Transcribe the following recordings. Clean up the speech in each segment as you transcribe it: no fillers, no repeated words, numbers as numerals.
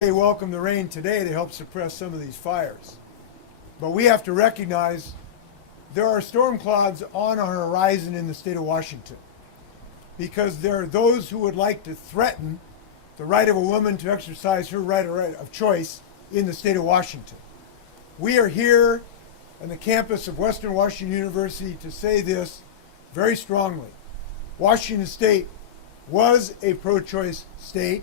They welcome the rain today to help suppress some of these fires. But we have to recognize there are storm clouds on our horizon in the state of Washington, because there are those who would like to threaten the right of a woman to exercise her right of choice in the state of Washington. We are here on the campus of Western Washington University to say this very strongly. Washington State was a pro-choice state.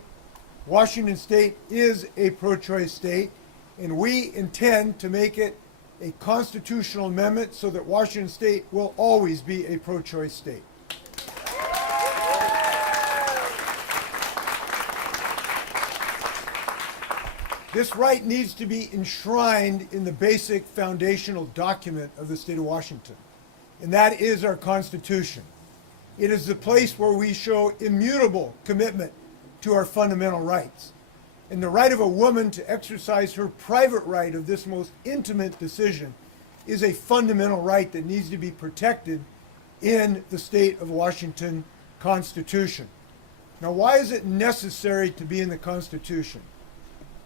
Washington State is a pro-choice state, and we intend to make it a constitutional amendment so that Washington State will always be a pro-choice state. This right needs to be enshrined in the basic foundational document of the state of Washington, and that is our Constitution. It is the place where we show immutable commitment to our fundamental rights. And the right of a woman to exercise her private right of this most intimate decision is a fundamental right that needs to be protected in the state of Washington Constitution. Now, why is it necessary to be in the Constitution?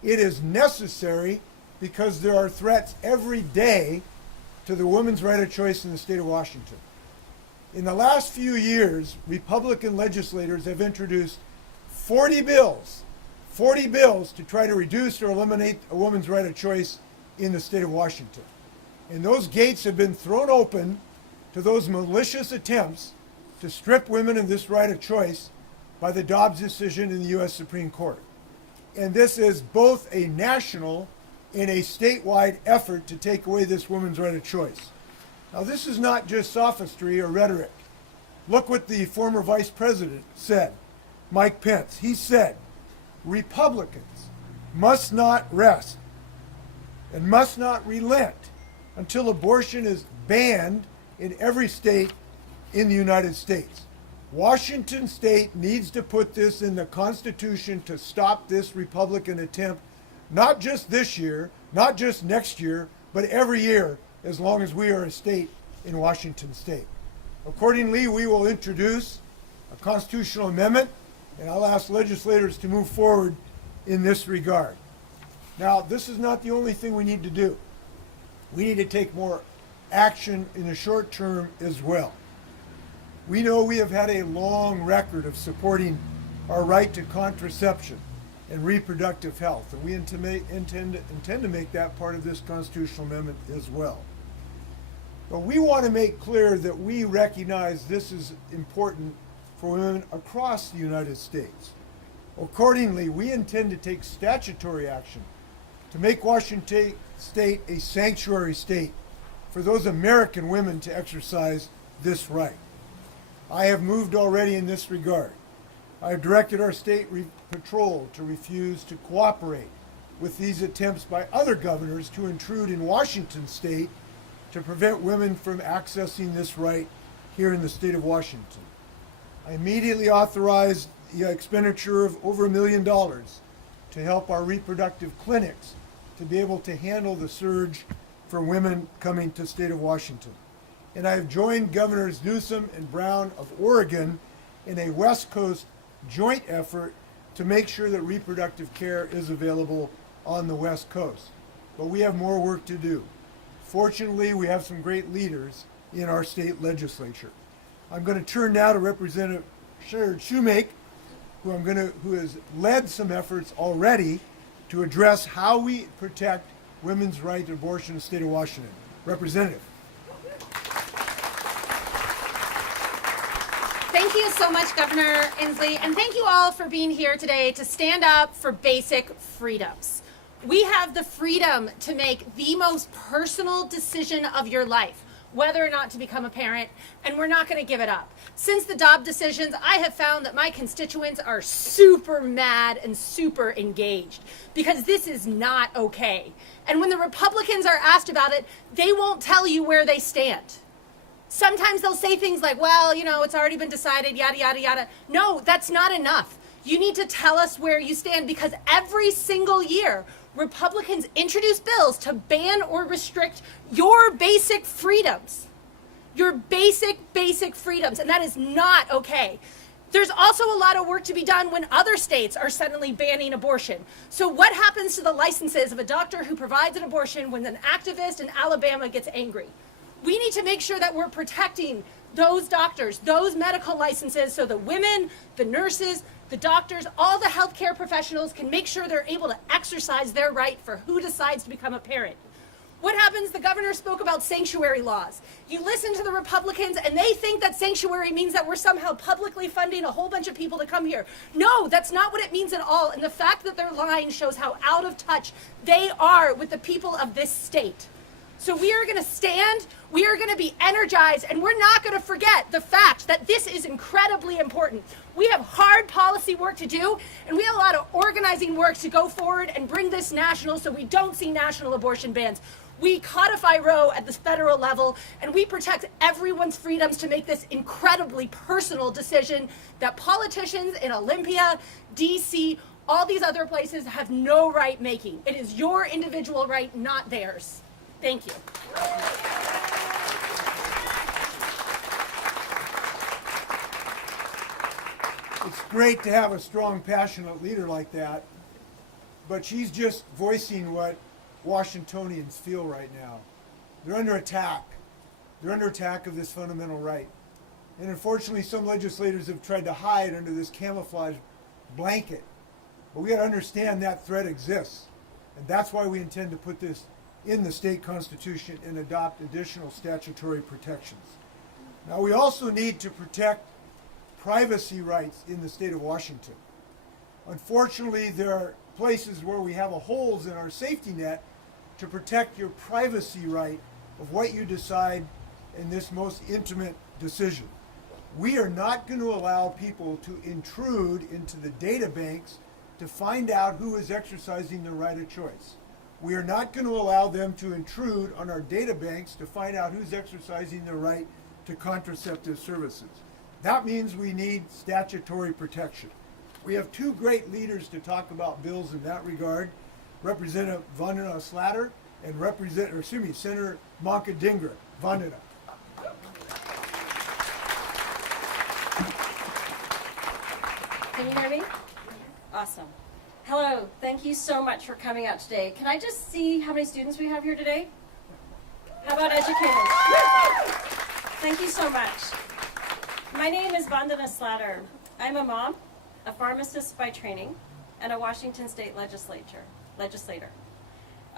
It is necessary because there are threats every day to the woman's right of choice in the state of Washington. In the last few years, Republican legislators have introduced 40 bills to try to reduce or eliminate a woman's right of choice in the state of Washington. And those gates have been thrown open to those malicious attempts to strip women of this right of choice by the Dobbs decision in the U.S. Supreme Court. And this is both a national and a statewide effort to take away this woman's right of choice. Now, this is not just sophistry or rhetoric. Look what the former vice president said, Mike Pence. He said, Republicans must not rest and must not relent until abortion is banned in every state in the United States. Washington State needs to put this in the Constitution to stop this Republican attempt, not just this year, not just next year, but every year as long as we are a state in Washington State. Accordingly, we will introduce a constitutional amendment, and I'll ask legislators to move forward in this regard. Now, this is not the only thing we need to do. We need to take more action in the short term as well. We know we have had a long record of supporting our right to contraception and reproductive health, and we intend to make that part of this constitutional amendment as well. But we want to make clear that we recognize this is important for women across the United States. Accordingly, we intend to take statutory action to make Washington State a sanctuary state for those American women to exercise this right. I have moved already in this regard. I have directed our state patrol to refuse to cooperate with these attempts by other governors to intrude in Washington State to prevent women from accessing this right here in the state of Washington. I immediately authorized the expenditure of over $1 million to help our reproductive clinics to be able to handle the surge for women coming to the state of Washington. And I have joined Governors Newsom and Brown of Oregon in a West Coast joint effort to make sure that reproductive care is available on the West Coast. But we have more work to do. Fortunately, we have some great leaders in our state legislature. I'm going to turn now to Representative Sherrod Shoemake, who has led some efforts already to address how we protect women's right to abortion in the state of Washington. Representative. Thank you so much, Governor Inslee, and thank you all for being here today to stand up for basic freedoms. We have the freedom to make the most personal decision of your life, whether or not to become a parent, and we're not going to give it up. Since the Dobbs decisions, I have found that my constituents are super mad and super engaged because this is not okay. And when the Republicans are asked about it, they won't tell you where they stand. Sometimes they'll say things like, well, it's already been decided, yada, yada, yada. No, that's not enough. You need to tell us where you stand, because every single year, Republicans introduce bills to ban or restrict your basic freedoms. Your basic freedoms, and that is not okay. There's also a lot of work to be done when other states are suddenly banning abortion. So what happens to the licenses of a doctor who provides an abortion when an activist in Alabama gets angry? We need to make sure that we're protecting those doctors, those medical licenses, so the women, the nurses, the doctors, all the healthcare professionals can make sure they're able to exercise their right for who decides to become a parent. What happens? The governor spoke about sanctuary laws. You listen to the Republicans and they think that sanctuary means that we're somehow publicly funding a whole bunch of people to come here. No, that's not what it means at all. And the fact that they're lying shows how out of touch they are with the people of this state. So we are going to stand, we are going to be energized, and we're not going to forget the fact that this is incredibly important. We have hard policy work to do, and we have a lot of organizing work to go forward and bring this national so we don't see national abortion bans. We codify Roe at the federal level, and we protect everyone's freedoms to make this incredibly personal decision that politicians in Olympia, DC, all these other places have no right making. It is your individual right, not theirs. Thank you. It's great to have a strong, passionate leader like that, but she's just voicing what Washingtonians feel right now. They're under attack. They're under attack of this fundamental right. And unfortunately, some legislators have tried to hide under this camouflage blanket. But we got to understand that threat exists. And that's why we intend to put this in the state constitution and adopt additional statutory protections. Now, we also need to protect privacy rights in the state of Washington. Unfortunately, there are places where we have holes in our safety net to protect your privacy right of what you decide in this most intimate decision. We are not going to allow people to intrude into the data banks to find out who is exercising their right of choice. We are not going to allow them to intrude on our data banks to find out who's exercising their right to contraceptive services. That means we need statutory protection. We have two great leaders to talk about bills in that regard, Representative Vandana Slatter and Senator Manka Dhingra. Vandana. Can you hear me? Awesome. Hello, thank you so much for coming out today. Can I just see how many students we have here today? How about educators? Thank you so much. My name is Vandana Slatter. I'm a mom, a pharmacist by training, and a Washington State legislator.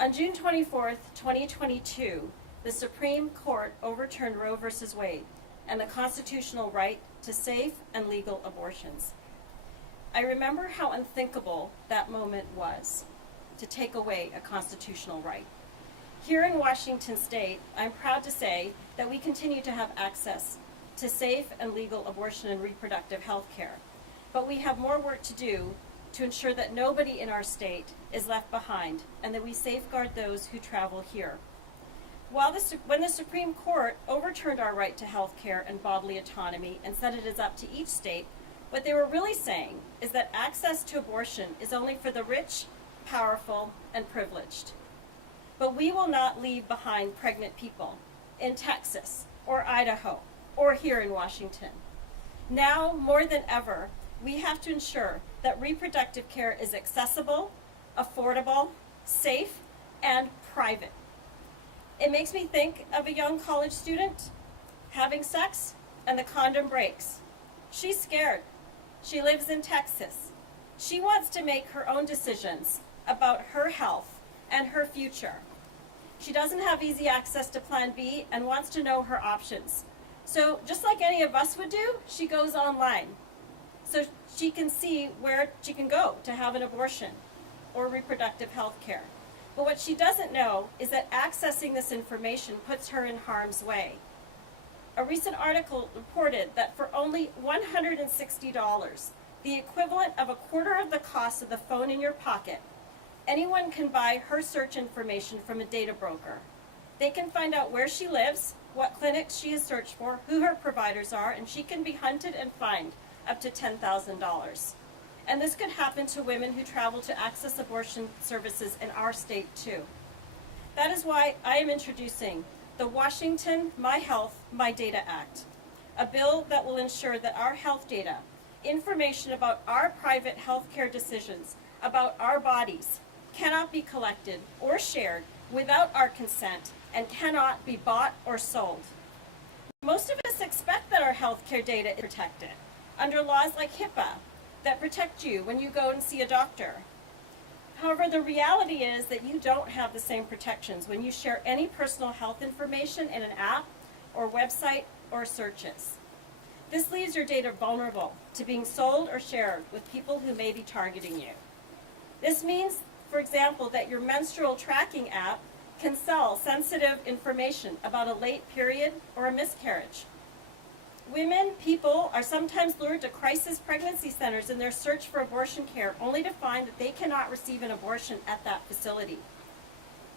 On June 24th, 2022, the Supreme Court overturned Roe v. Wade and the constitutional right to safe and legal abortions. I remember how unthinkable that moment was, to take away a constitutional right. Here in Washington State, I'm proud to say that we continue to have access to safe and legal abortion and reproductive health care. But we have more work to do to ensure that nobody in our state is left behind and that we safeguard those who travel here. When the Supreme Court overturned our right to health care and bodily autonomy and said it is up to each state, what they were really saying is that access to abortion is only for the rich, powerful, and privileged. But we will not leave behind pregnant people in Texas or Idaho or here in Washington. Now, more than ever, we have to ensure that reproductive care is accessible, affordable, safe, and private. It makes me think of a young college student having sex and the condom breaks. She's scared. She lives in Texas. She wants to make her own decisions about her health and her future. She doesn't have easy access to Plan B and wants to know her options. So just like any of us would do, she goes online so she can see where she can go to have an abortion or reproductive health care. But what she doesn't know is that accessing this information puts her in harm's way. A recent article reported that for only $160, the equivalent of a quarter of the cost of the phone in your pocket, anyone can buy her search information from a data broker. They can find out where she lives, what clinics she has searched for, who her providers are, and she can be hunted and fined up to $10,000. And this could happen to women who travel to access abortion services in our state too. That is why I am introducing the Washington My Health, My Data Act, a bill that will ensure that our health data information about our private healthcare decisions, about our bodies, cannot be collected or shared without our consent and cannot be bought or sold. Most of us expect that our healthcare data is protected under laws like HIPAA that protect you when you go and see a doctor. However, the reality is that you don't have the same protections when you share any personal health information in an app or website or searches. This leaves your data vulnerable to being sold or shared with people who may be targeting you. This means, for example, that your menstrual tracking app can sell sensitive information about a late period or a miscarriage. People are sometimes lured to crisis pregnancy centers in their search for abortion care, only to find that they cannot receive an abortion at that facility.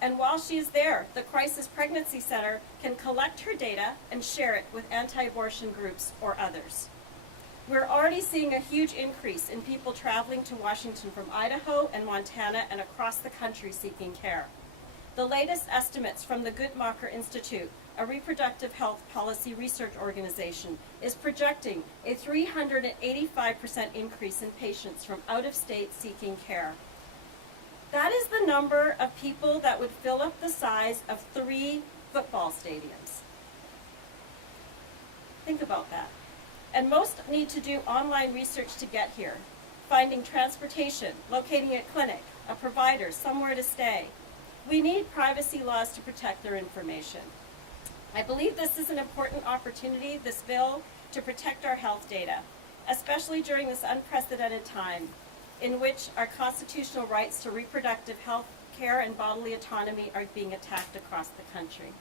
And while she is there, the crisis pregnancy center can collect her data and share it with anti-abortion groups or others. We're already seeing a huge increase in people traveling to Washington from Idaho and Montana and across the country seeking care. The latest estimates from the Guttmacher Institute, a reproductive health policy research organization, is projecting a 385% increase in patients from out of state seeking care. That is the number of people that would fill up the size of 3 football stadiums. Think about that. And most need to do online research to get here, finding transportation, locating a clinic, a provider, somewhere to stay. We need privacy laws to protect their information. I believe this is an important opportunity, this bill, to protect our health data, especially during this unprecedented time in which our constitutional rights to reproductive health care and bodily autonomy are being attacked across the country.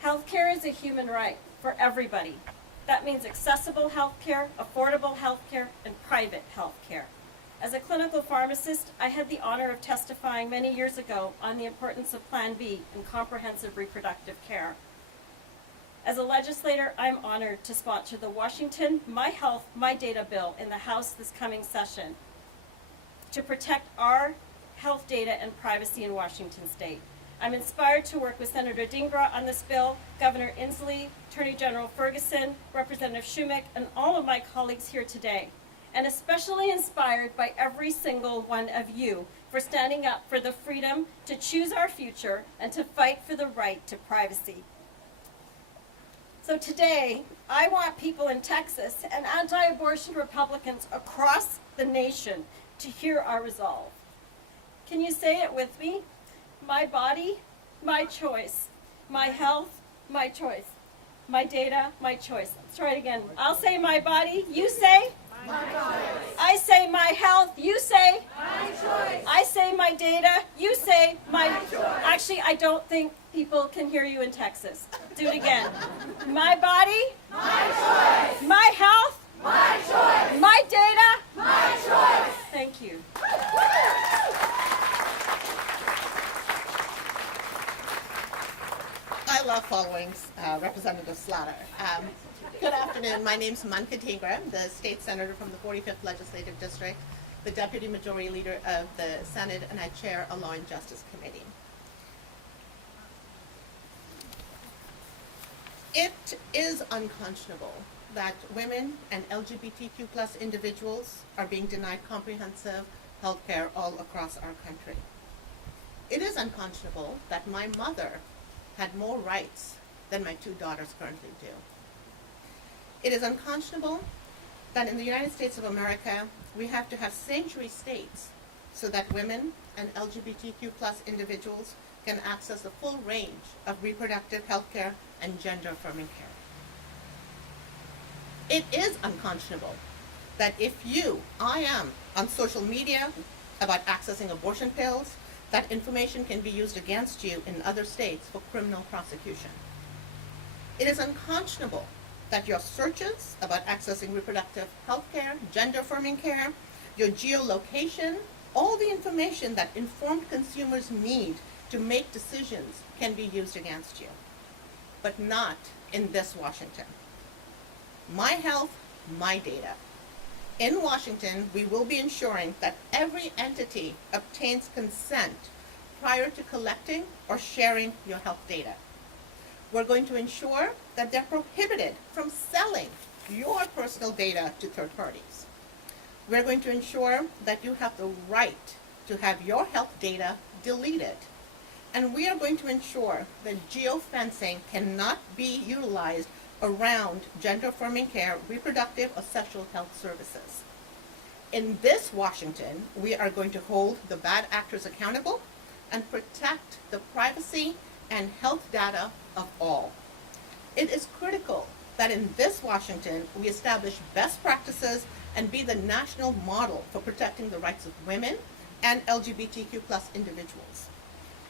Health care is a human right for everybody. That means accessible health care, affordable health care, and private health care. As a clinical pharmacist, I had the honor of testifying many years ago on the importance of Plan B in comprehensive reproductive care. As a legislator, I'm honored to sponsor the Washington My Health, My Data bill in the House this coming session to protect our health data and privacy in Washington state. I'm inspired to work with Senator Dingra on this bill, Governor Inslee, Attorney General Ferguson, Representative Shumick, and all of my colleagues here today, and especially inspired by every single one of you for standing up for the freedom to choose our future and to fight for the right to privacy. So today, I want people in Texas and anti-abortion Republicans across the nation to hear our resolve. Can you say it with me? My body, my choice. My health, my choice. My data, my choice. Let's try it again. I'll say my body, you say? My choice. I say my health, you say? My choice. I say my data, you say? My choice. Actually, I don't think people can hear you in Texas. Do it again. My body? My choice. My health? My choice. My data? My choice. Thank you. I love following Representative Slaughter. Good afternoon. My name is Manka Tingra. I'm the state senator from the 45th Legislative District, the deputy majority leader of the Senate, and I chair a Law and Justice Committee. It is unconscionable that women and LGBTQ plus individuals are being denied comprehensive health care all across our country. It is unconscionable that my mother had more rights than my 2 daughters currently do. It is unconscionable that in the United States of America, we have to have sanctuary states so that women and LGBTQ plus individuals can access the full range of reproductive health care and gender-affirming care. It is unconscionable that if I am on social media about accessing abortion pills, that information can be used against you in other states for criminal prosecution. It is unconscionable that your searches about accessing reproductive health care, gender-affirming care, your geolocation, all the information that informed consumers need to make decisions can be used against you, but not in this Washington. My health, my data. In Washington, we will be ensuring that every entity obtains consent prior to collecting or sharing your health data. We're going to ensure that they're prohibited from selling your personal data to third parties. We're going to ensure that you have the right to have your health data deleted. And we are going to ensure that geofencing cannot be utilized around gender-affirming care, reproductive, or sexual health services. In this Washington, we are going to hold the bad actors accountable and protect the privacy and health data of all. It is critical that in this Washington, we establish best practices and be the national model for protecting the rights of women and LGBTQ+ individuals.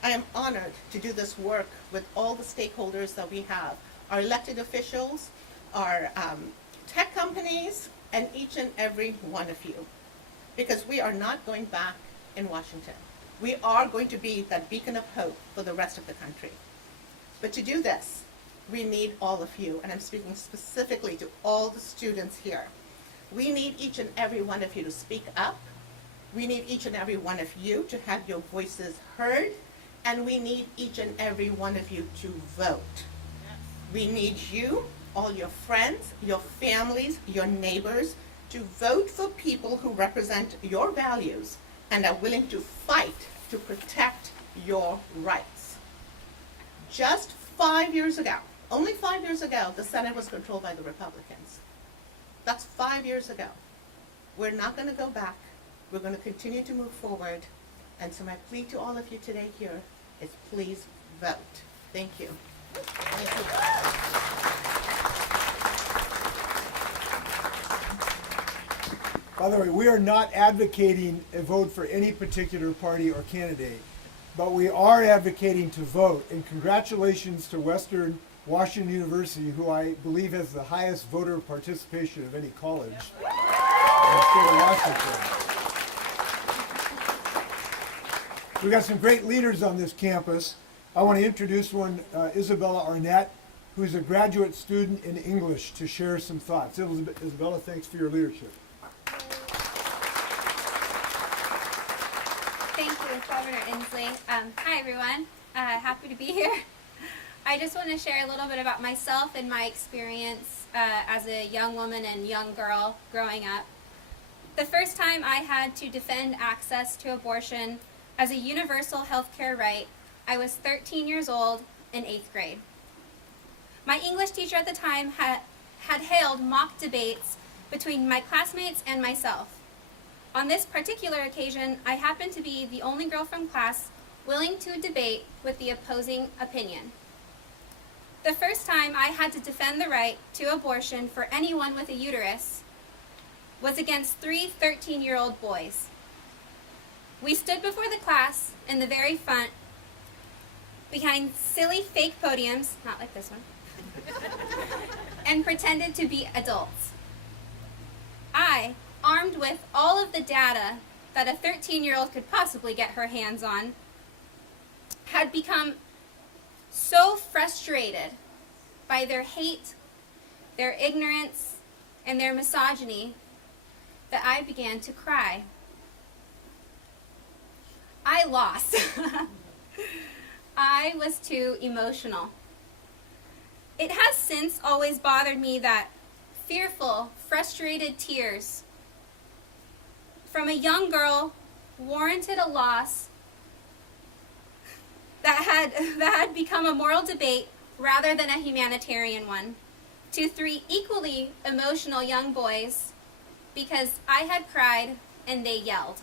I am honored to do this work with all the stakeholders that we have, our elected officials, our tech companies, and each and every one of you, because we are not going back in Washington. We are going to be that beacon of hope for the rest of the country. But to do this, we need all of you, and I'm speaking specifically to all the students here. We need each and every one of you to speak up. We need each and every one of you to have your voices heard, and we need each and every one of you to vote. We need you, all your friends, your families, your neighbors, to vote for people who represent your values and are willing to fight to protect your rights. Just 5 years ago, only 5 years ago, the Senate was controlled by the Republicans. That's 5 years ago. We're not going to go back. We're going to continue to move forward. And so my plea to all of you today here is please vote. Thank you. By the way, we are not advocating a vote for any particular party or candidate, but we are advocating to vote. And congratulations to Western Washington University, who I believe has the highest voter participation of any college in the state of Washington. We've got some great leaders on this campus. I want to introduce one, Isabella Arnett, who's a graduate student in English, to share some thoughts. Isabella, thanks for your leadership. Thank you, Governor Inslee. Hi, everyone. Happy to be here. I just want to share a little bit about myself and my experience as a young woman and young girl growing up. The first time I had to defend access to abortion as a universal health care right, I was 13 years old in 8th grade. My English teacher at the time had held mock debates between my classmates and myself. On this particular occasion, I happened to be the only girl from class willing to debate with the opposing opinion. The first time I had to defend the right to abortion for anyone with a uterus was against 3 13-year-old boys. We stood before the class in the very front, behind silly fake podiums, not like this one, and pretended to be adults. I, armed with all of the data that a 13-year-old could possibly get her hands on, had become so frustrated by their hate, their ignorance, and their misogyny that I began to cry. I lost. I was too emotional. It has since always bothered me that fearful, frustrated tears from a young girl warranted a loss that had become a moral debate rather than a humanitarian one to 3 equally emotional young boys because I had cried and they yelled.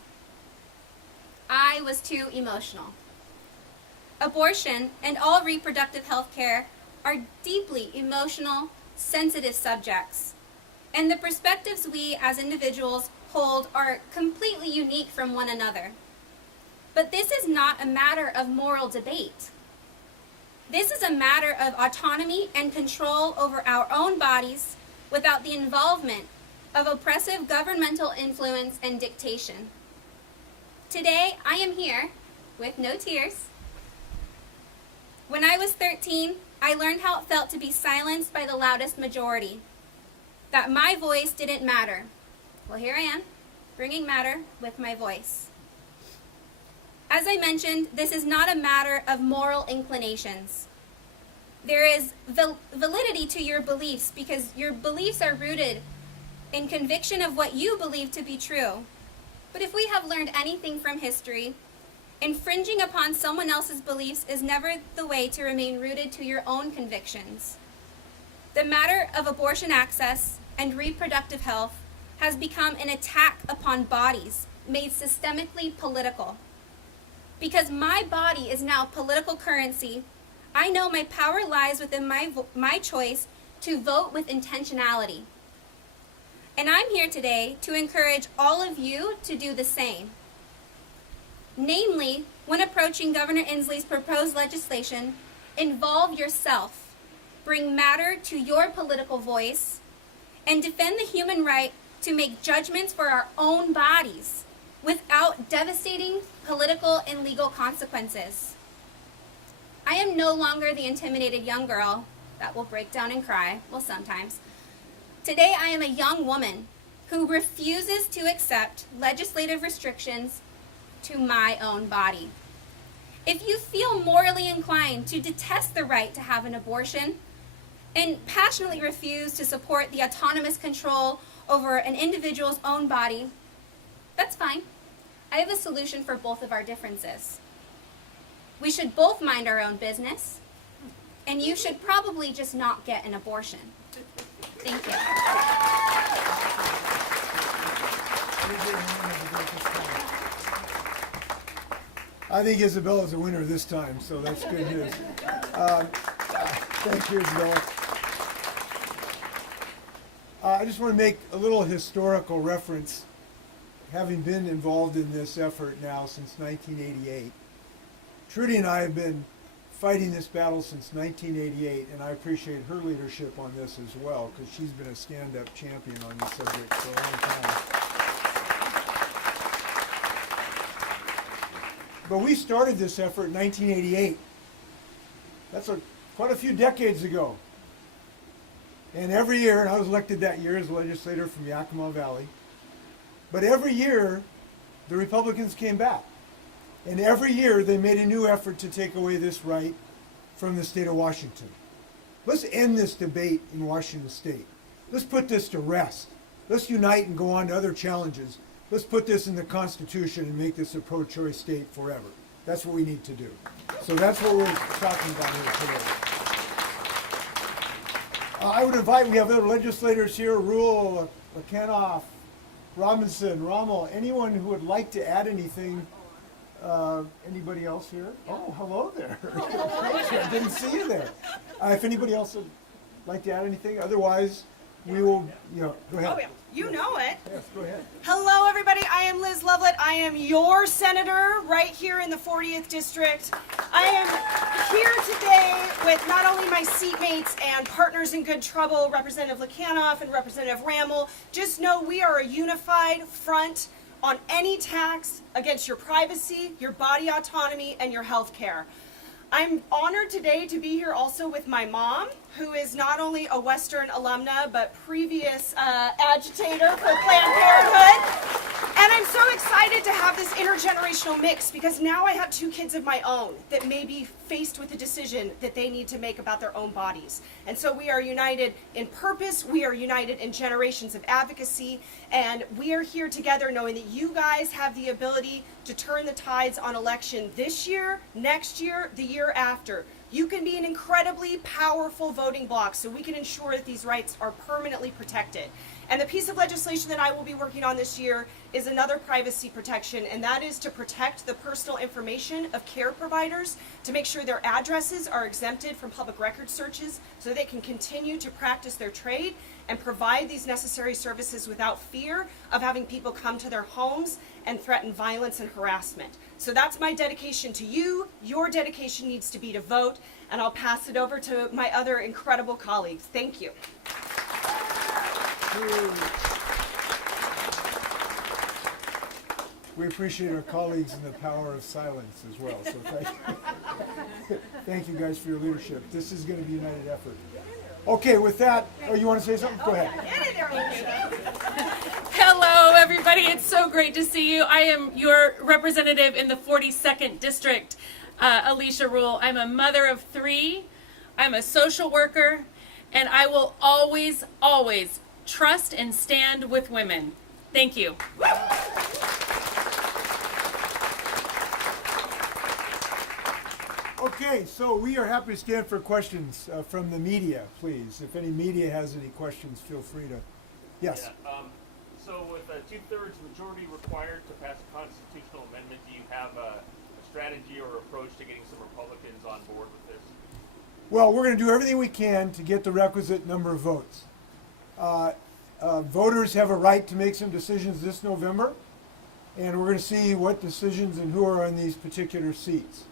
I was too emotional. Abortion and all reproductive health care are deeply emotional, sensitive subjects, and the perspectives we as individuals hold are completely unique from one another. But this is not a matter of moral debate. This is a matter of autonomy and control over our own bodies without the involvement of oppressive governmental influence and dictation. Today, I am here with no tears. When I was 13, I learned how it felt to be silenced by the loudest majority, that my voice didn't matter. Well, here I am, bringing matter with my voice. As I mentioned, this is not a matter of moral inclinations. There is validity to your beliefs because your beliefs are rooted in conviction of what you believe to be true. But if we have learned anything from history, infringing upon someone else's beliefs is never the way to remain rooted to your own convictions. The matter of abortion access and reproductive health has become an attack upon bodies made systemically political. Because my body is now political currency, I know my power lies within my choice to vote with intentionality. And I'm here today to encourage all of you to do the same. Namely, when approaching Governor Inslee's proposed legislation, involve yourself, bring matter to your political voice, and defend the human right to make judgments for our own bodies without devastating political and legal consequences. I am no longer the intimidated young girl that will break down and cry, well, sometimes. Today I am a young woman who refuses to accept legislative restrictions to my own body. If you feel morally inclined to detest the right to have an abortion and passionately refuse to support the autonomous control over an individual's own body, that's fine. I have a solution for both of our differences. We should both mind our own business, and you should probably just not get an abortion. Thank you. I think Isabella's a winner this time, so that's good news. Thank you, Isabella. I just want to make a little historical reference. Having been involved in this effort now since 1988, Trudy and I have been fighting this battle since 1988, and I appreciate her leadership on this as well, because she's been a stand-up champion on this subject for a long time. But we started this effort in 1988. That's quite a few decades ago. And every year, and I was elected that year as a legislator from Yakima Valley, but every year, the Republicans came back. And every year, they made a new effort to take away this right from the state of Washington. Let's end this debate in Washington state. Let's put this to rest. Let's unite and go on to other challenges. Let's put this in the Constitution and make this a pro-choice state forever. That's what we need to do. So that's what we're talking about here today. I would invite, we have other legislators here, Rule, Lakanoff, Robinson, Rommel, anyone who would like to add anything. Anybody else here? Oh, hello there. I didn't see you there. If anybody else would like to add anything, otherwise we will, go ahead. Oh, yeah. You know it. Yes, go ahead. Hello, everybody. I am Liz Lovelet. I am your senator right here in the 40th District. I am here today with not only my seatmates and partners in good trouble, Representative Lakanoff and Representative Rammel. Just know we are a unified front on any tax against your privacy, your body autonomy, and your health care. I'm honored today to be here also with my mom, who is not only a Western alumna, but previous agitator for Planned Parenthood. And I'm so excited to have this intergenerational mix because now I have two kids of my own that may be faced with a decision that they need to make about their own bodies. And so we are united in purpose, we are united in generations of advocacy, and we are here together knowing that you guys have the ability to turn the tides on election this year, next year, the year after. You can be an incredibly powerful voting bloc so we can ensure that these rights are permanently protected. And the piece of legislation that I will be working on this year is another privacy protection, and that is to protect the personal information of care providers to make sure their addresses are exempted from public record searches so they can continue to practice their trade and provide these necessary services without fear of having people come to their homes and threaten violence and harassment. So that's my dedication to you. Your dedication needs to be to vote, and I'll pass it over to my other incredible colleagues. Thank you. We appreciate our colleagues and the power of silence as well. So thank you. Thank you guys for your leadership. This is going to be a united effort. Okay, with that, you want to say something? Go ahead. Hello, everybody. It's so great to see you. I am your representative in the 42nd District, Alicia Rule. I'm a mother of 3. I'm a social worker, and I will always, always trust and stand with women. Thank you. Okay, so we are happy to stand for questions from the media, please. If any media has any questions, feel free to. Yes. Yeah, so with a 2/3 majority required to pass a constitutional amendment, do you have a strategy or approach to getting some Republicans on board with this? Well, we're going to do everything we can to get the requisite number of votes. Voters have a right to make some decisions this November, and we're going to see what decisions and who are on these particular seats.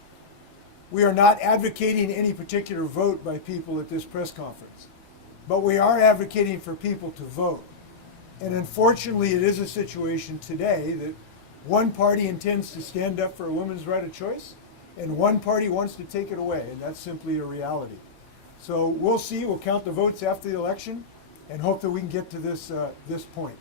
We are not advocating any particular vote by people at this press conference, but we are advocating for people to vote. And unfortunately, it is a situation today that one party intends to stand up for a woman's right of choice, and one party wants to take it away, and that's simply a reality. So we'll see. We'll count the votes after the election and hope that we can get to this point.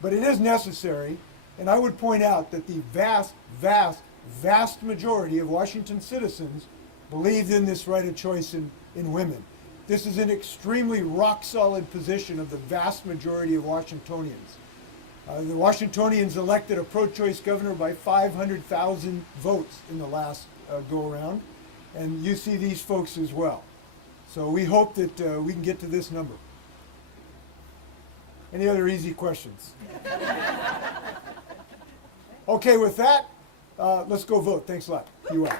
But it is necessary, and I would point out that the vast majority of Washington citizens believed in this right of choice in women. This is an extremely rock-solid position of the vast majority of Washingtonians. The Washingtonians elected a pro-choice governor by 500,000 votes in the last go-around, and you see these folks as well. So we hope that we can get to this number. Any other easy questions? Okay, with that, let's go vote. Thanks a lot. You are.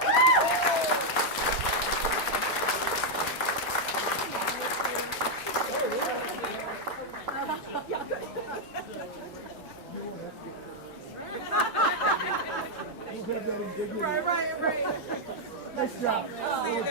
Right. Nice job. Hey.